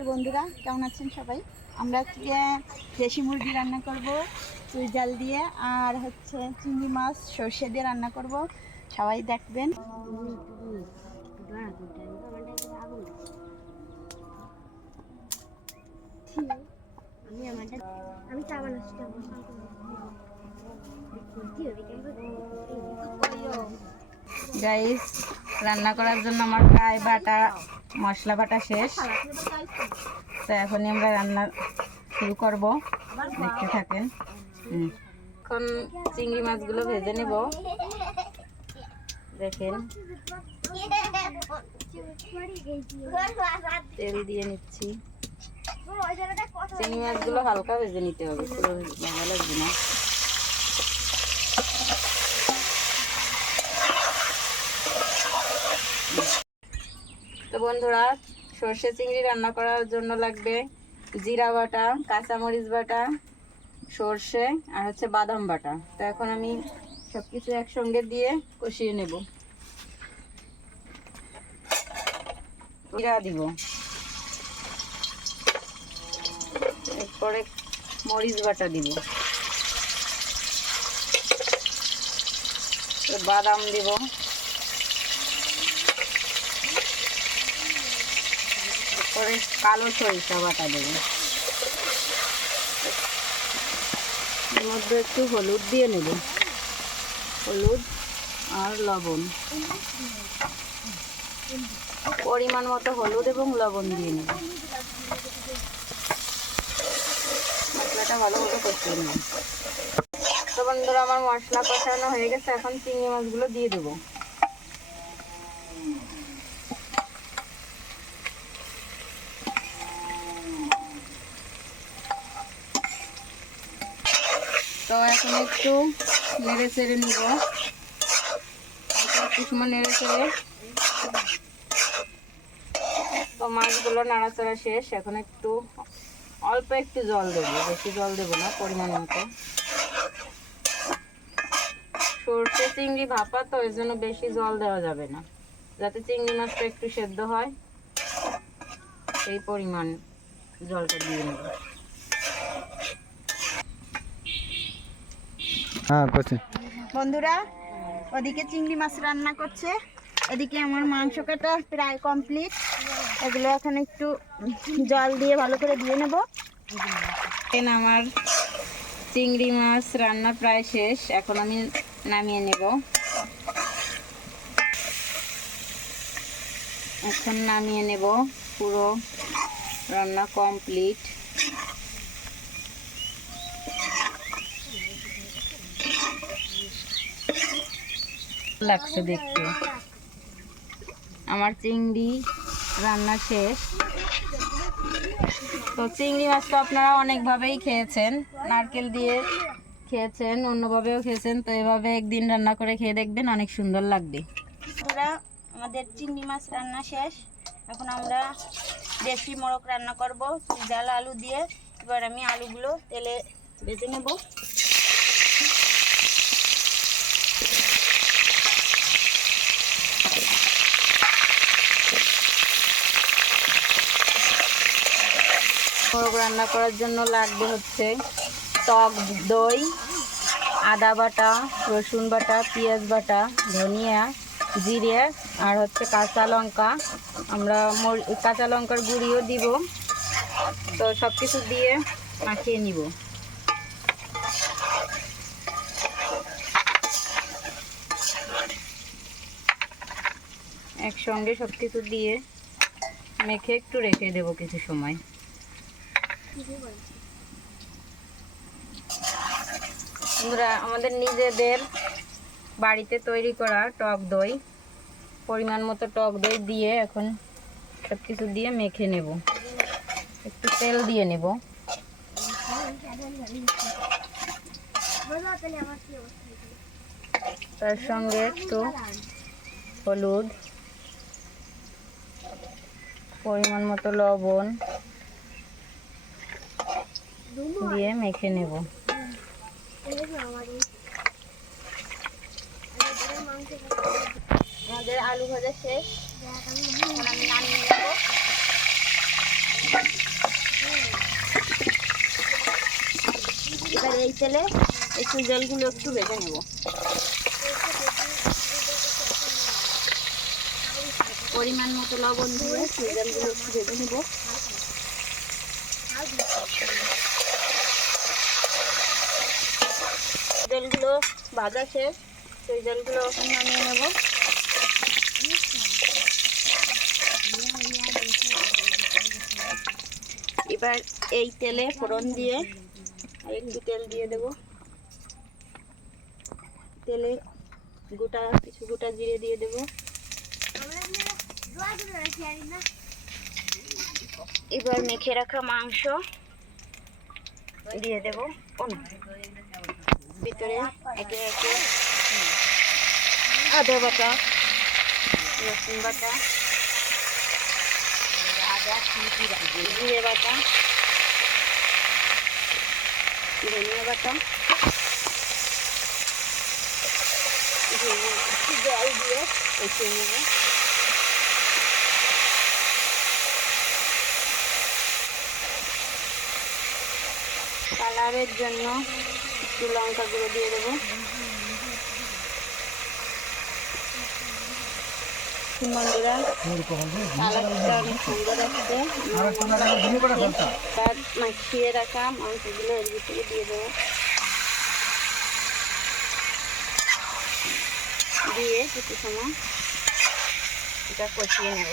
নমস্কার বন্ধুরা, কেমন আছেন সবাই? আমরা আজকে দেশি মুরগি রান্না করব, চুই জাল দিয়ে, আর হচ্ছে চিংড়ি মাছ, সর্ষে দিয়ে রান্না করব। সবাই দেখবেন। আমি গাইস রান্না করার জন্য আমার প্রায় বাটা, মশলা বাটা শেষ। তো এখনই আমরা রান্না শুরু করব। দেখতে থাকেন। এখন চিংড়ি মাছগুলো ভেজে নেব। দেখেন। তেল দিয়ে নিচ্ছি। চিংড়ি মাছগুলো হালকা ভেজে নিতে হবে। পুরো ভালো লাগবে না। বন্ধুরা, সর্ষে চিংড়ি রান্না করার জন্য লাগবে জিরা বাটা, কাঁচামরিচ বাটা, সর্ষে আর হচ্ছে বাদাম বাটা। তো এখন আমি সব কিছু একসঙ্গে দিয়ে কষিয়ে নেব। জিরা দিব। এরপরে মরিচ বাটা দিব। বাদাম দিব। তারপরে কালো সরিষা বাটা দেবো এর মধ্যে একটু হলুদ দিয়ে নেব হলুদ আর লবণ। পরিমাণ মতো হলুদ এবং লবণ দিয়ে নেব মশলাটা ভালোভাবে কষিয়ে নেব তো বন্ধুরা, আমার মশলা কষানো হয়ে গেছে। এখন চিংড়ি মাছগুলো দিয়ে দেবো তো এখন একটু নেড়ে চেড়ে নিব। একটু সময় নেড়ে চেড়ে তো মাছগুলো নাড়াচাড়া শেষ। এখন একটু অল্প একটু জল দেবো, বেশি জল দেবো না, পরিমাণ মতো। সর্ষে চিংড়ি ভাপা তো, এর জন্য বেশি জল দেওয়া যাবে না। যাতে চিংড়ি মাছটা একটু সেদ্ধ হয়, সেই পরিমাণ জলটা দিয়ে নেব। হ্যাঁ করছি। বন্ধুরা, ওদিকে চিংড়ি মাছ রান্না করছে। এদিকে আমার মাংস কাটা প্রায় কমপ্লিট এগুলো এখন একটু জল দিয়ে ভালো করে দিয়ে নেব। আমার চিংড়ি মাছ রান্না প্রায় শেষ। এখন আমি নামিয়ে নেব। এখন নামিয়ে নেব। পুরো রান্না কমপ্লিট লাগছে দেখতে। আমার চিংড়ি রান্না শেষ। তো চিংড়ি মাছ তো আপনারা অনেকভাবেই খেয়েছেন। নারকেল দিয়ে খেয়েছেন, অন্যভাবেও খেয়েছেন। তো এভাবে একদিন রান্না করে খেয়ে দেখবেন, অনেক সুন্দর লাগবে। আমাদের চিংড়ি মাছ রান্না শেষ। এখন আমরা দেশি মোরগ রান্না করব। জাল আলু দিয়ে। এবার আমি আলুগুলো তেলে ভেজে নেব। মোরগ রান্না করার জন্য লাগবে হচ্ছে টক দই, আদা বাটা, রসুন বাটা, পেঁয়াজ বাটা, ধনিয়া, জিরে আর হচ্ছে কাঁচা লঙ্কা। আমরা কাঁচা লঙ্কার গুঁড়িও দিব। তো সব কিছু দিয়ে মাখিয়ে নিব। একসঙ্গে সব কিছু দিয়ে মেখে একটু রেখে দেবো কিছু সময়। বন্ধুরা, আমাদের নিজেদের বাড়িতে তৈরি করা টক দই, পরিমাণ মতো টক দই দিয়ে এখন সব কিছু দিয়ে মেখে নেব। একটু তেল দিয়ে নেব। তার সঙ্গে একটু হলুদ, পরিমাণ মতো লবণ দিয়ে মেখে নেব। আলু ভাজা শেষ। আমি নামিয়ে এই তেলে একটু জলগুলো একটু ভেজে নেব। পরিমাণ মতো লবণ দিয়ে সুজলগুলো একটু ভেজে নেব। ভাজা শেষ সেই জলগুলো নামিয়ে নেব। এবার এই তেলে ফোড়ন দিয়ে একটু তেল দিয়ে দেব। তেলে গোটা, কিছু গোটা জিরে দিয়ে দেব। এবার মেখে রাখা মাংস। দিয়ে দেব ও না ভিতরে একে একে আদা বাটা, রসুন বাটা জিরে বাটা, ধনিয়া বাটা জল দিয়ে কষিয়ে নেব। কালারের জন্য একটু লঙ্কা গুঁড়ো দিয়ে দেবো। বন্ধুরা কালারটা অনেক সুন্দর আসছে। তার মাখিয়ে রাখা মাংসগুলো এর ভিতরে দিয়ে দেবো। দিয়ে কিছু সময় এটা কষিয়ে নেব।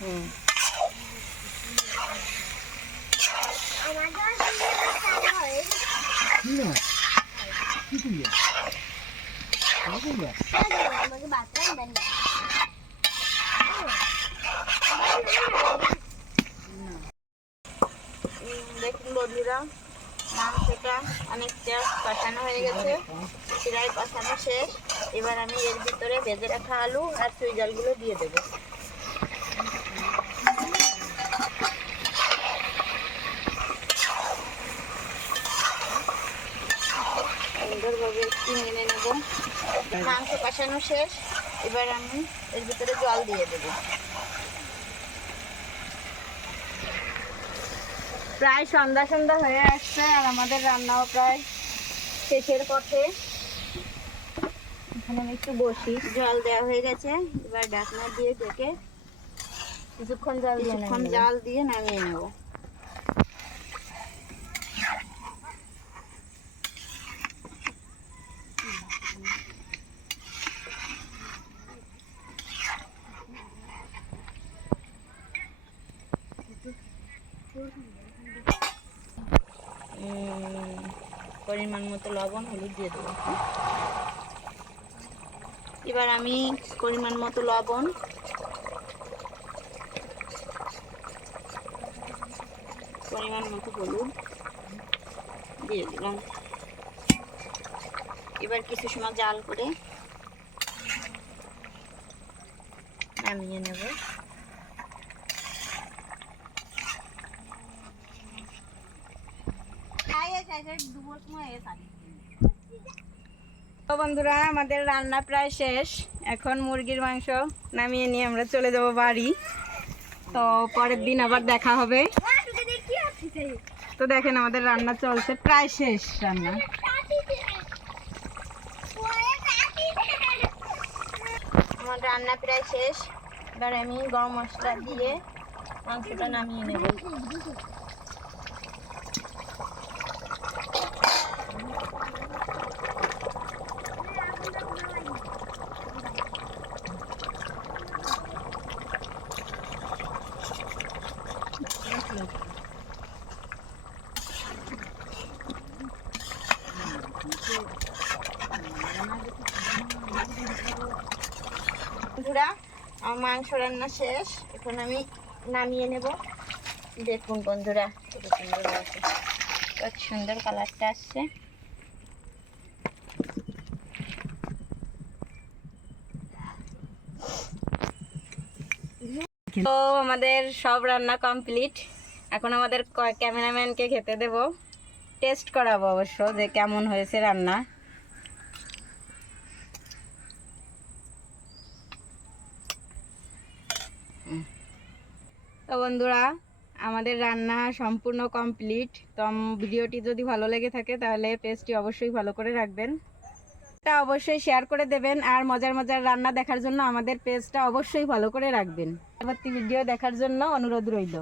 হুম। দেখুন বন্ধুরা মাংসটা অনেকটা কষানো হয়ে গেছে প্রায় কষানো শেষ এবার আমি এর ভিতরে ভেজে রাখা আলু আর চুই জলগুলো দিয়ে দেবো সুন্দরভাবে একটু মেনে নেব মাংস কষানো শেষ। এবার আমি এর ভিতরে জল দিয়ে দেবো। প্রায় সন্ধ্যা সন্ধ্যা হয়ে আসছে আর আমাদের রান্নাও প্রায় শেষের পথে। এখানে আমি একটু বসি। জল দেওয়া হয়ে গেছে। এবার ঢাকনা দিয়ে ঢেকে কিছুক্ষণ জল দিয়ে কিছুক্ষণ। জাল দিয়ে নামিয়ে নেব। পরিমাণ মতো লবণ, হলুদ দিয়ে দেবো। এবার আমি পরিমাণ মতো লবণ। পরিমাণ মতো হলুদ দিয়ে দিলাম। এবার কিছু সময় জাল করে নামিয়ে নেব। তো বন্ধুরা, আমাদের রান্না প্রায় শেষ। এখন মুরগির মাংস নামিয়ে নিয়ে আমরা চলে যাব বাড়ি। তো পরের দিন আবার দেখা হবে। তো দেখেন, আমাদের রান্না চলছে প্রায় শেষ রান্না। আমার রান্না প্রায় শেষ। এবার আমি গরম মশলা দিয়ে মাংসটা নামিয়ে নেব। বন্ধুরা, আমার মাংস রান্না শেষ। এখন আমি নামিয়ে নেব। দেখুন বন্ধুরা, কত সুন্দর আছে কত সুন্দর কালারটা আসছে। তো আমাদের সব রান্না কমপ্লিট। এখন আমাদের ক্যামেরাম্যানকে খেতে দেব। টেস্ট করাবো অবশ্য যে কেমন হয়েছে রান্না। তো বন্ধুরা, আমাদের রান্না সম্পূর্ণ কমপ্লিট। তো ভিডিওটি যদি ভালো লেগে থাকে, তাহলে পেজটি অবশ্যই ভালো করে রাখবেন। তা অবশ্যই শেয়ার করে দেবেন, আর মজার মজার রান্না দেখার জন্য আমাদের পেজটা অবশ্যই ভালো করে রাখবেন। পরবর্তী ভিডিও দেখার জন্য অনুরোধ রইল।